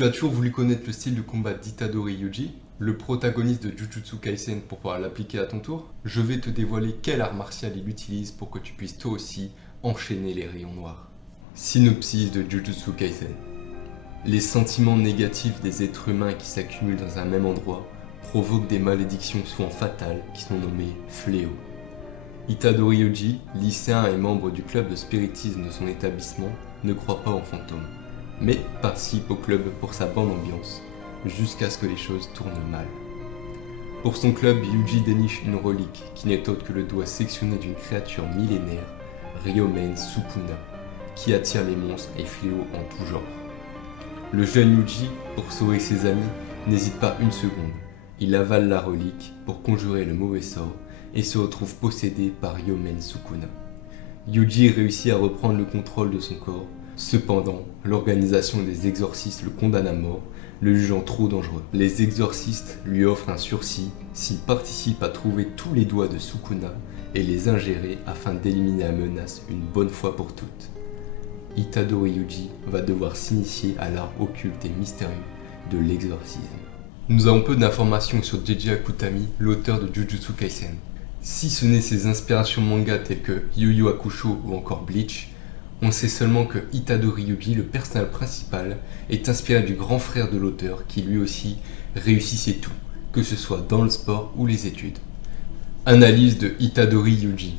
Tu as toujours voulu connaître le style de combat d'Itadori Yuji, le protagoniste de Jujutsu Kaisen pour pouvoir l'appliquer à ton tour? Je vais te dévoiler quel art martial il utilise pour que tu puisses toi aussi enchaîner les rayons noirs. Synopsis de Jujutsu Kaisen. Les sentiments négatifs des êtres humains qui s'accumulent dans un même endroit provoquent des malédictions souvent fatales qui sont nommées fléaux. Itadori Yuji, lycéen et membre du club de spiritisme de son établissement, ne croit pas aux fantômes, mais participe au club pour sa bonne ambiance, jusqu'à ce que les choses tournent mal. Pour son club, Yuji déniche une relique qui n'est autre que le doigt sectionné d'une créature millénaire, Ryomen Sukuna, qui attire les monstres et fléaux en tout genre. Le jeune Yuji, pour sauver ses amis, n'hésite pas une seconde. Il avale la relique pour conjurer le mauvais sort et se retrouve possédé par Ryomen Sukuna. Yuji réussit à reprendre le contrôle de son corps. Cependant, l'organisation des exorcistes le condamne à mort, le jugeant trop dangereux. Les exorcistes lui offrent un sursis s'il participe à trouver tous les doigts de Sukuna et les ingérer afin d'éliminer la menace une bonne fois pour toutes. Itadori Yuji va devoir s'initier à l'art occulte et mystérieux de l'exorcisme. Nous avons peu d'informations sur Jeiji Akutami, l'auteur de Jujutsu Kaisen. Si ce n'est ses inspirations manga telles que Yu Yu Hakusho ou encore Bleach, on sait seulement que Itadori Yuji, le personnage principal, est inspiré du grand frère de l'auteur qui lui aussi réussissait tout, que ce soit dans le sport ou les études. Analyse de Itadori Yuji.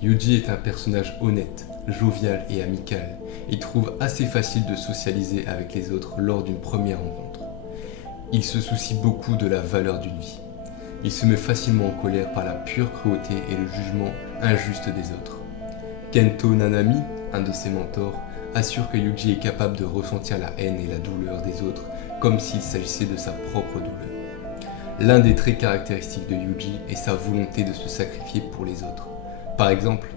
Yuji est un personnage honnête, jovial et amical, et trouve assez facile de socialiser avec les autres lors d'une première rencontre. Il se soucie beaucoup de la valeur d'une vie. Il se met facilement en colère par la pure cruauté et le jugement injuste des autres. Kento Nanami, un de ses mentors, assure que Yuji est capable de ressentir la haine et la douleur des autres comme s'il s'agissait de sa propre douleur. L'un des traits caractéristiques de Yuji est sa volonté de se sacrifier pour les autres. Par exemple,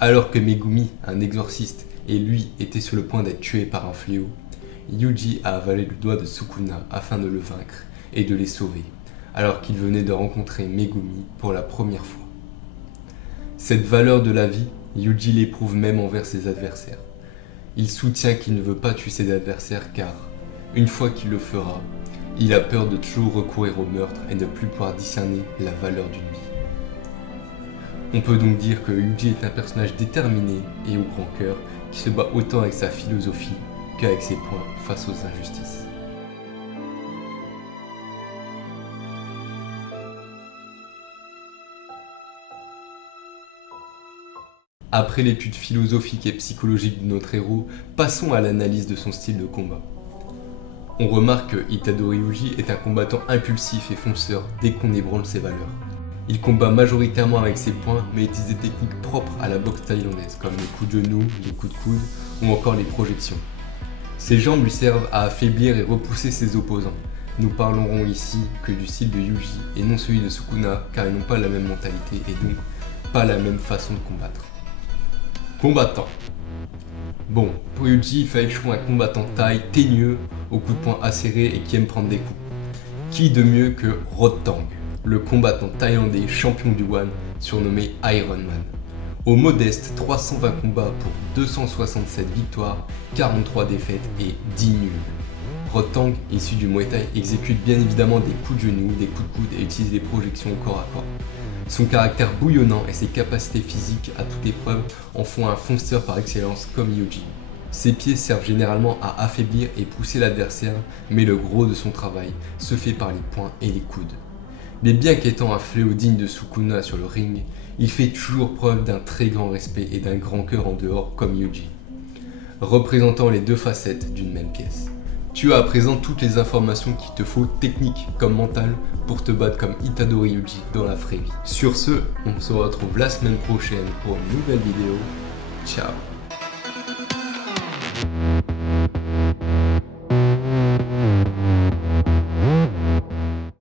alors que Megumi, un exorciste, et lui étaient sur le point d'être tués par un fléau, Yuji a avalé le doigt de Sukuna afin de le vaincre et de les sauver, alors qu'il venait de rencontrer Megumi pour la première fois. Cette valeur de la vie, Yuji l'éprouve même envers ses adversaires. Il soutient qu'il ne veut pas tuer ses adversaires car, une fois qu'il le fera, il a peur de toujours recourir au meurtre et ne plus pouvoir discerner la valeur d'une vie. On peut donc dire que Yuji est un personnage déterminé et au grand cœur qui se bat autant avec sa philosophie qu'avec ses points face aux injustices. Après l'étude philosophique et psychologique de notre héros, passons à l'analyse de son style de combat. On remarque que Itadori Yuji est un combattant impulsif et fonceur dès qu'on ébranle ses valeurs. Il combat majoritairement avec ses poings, mais utilise des techniques propres à la boxe thaïlandaise, comme les coups de genoux, les coups de coude ou encore les projections. Ses jambes lui servent à affaiblir et repousser ses opposants. Nous parlerons ici que du style de Yuji et non celui de Sukuna, car ils n'ont pas la même mentalité et donc pas la même façon de combattre. Combattant. Bon, pour Yuji, il fallait que je trouve un combattant thaï, teigneux, au coup de poing acéré et qui aime prendre des coups. Qui de mieux que Rodtang, le combattant thaïlandais champion du One, surnommé Iron Man. Au modeste 320 combats pour 267 victoires, 43 défaites et 10 nuls. Rodtang, issu du Muay Thai, exécute bien évidemment des coups de genoux, des coups de coude et utilise des projections au corps à corps. Son caractère bouillonnant et ses capacités physiques à toute épreuve en font un fonceur par excellence comme Yuji. Ses pieds servent généralement à affaiblir et pousser l'adversaire, mais le gros de son travail se fait par les poings et les coudes. Mais bien qu'étant un fléau digne de Sukuna sur le ring, il fait toujours preuve d'un très grand respect et d'un grand cœur en dehors comme Yuji, représentant les deux facettes d'une même pièce. Tu as à présent toutes les informations qu'il te faut, techniques comme mentales, pour te battre comme Itadori Yuji dans la vraie vie. Sur ce, on se retrouve la semaine prochaine pour une nouvelle vidéo. Ciao.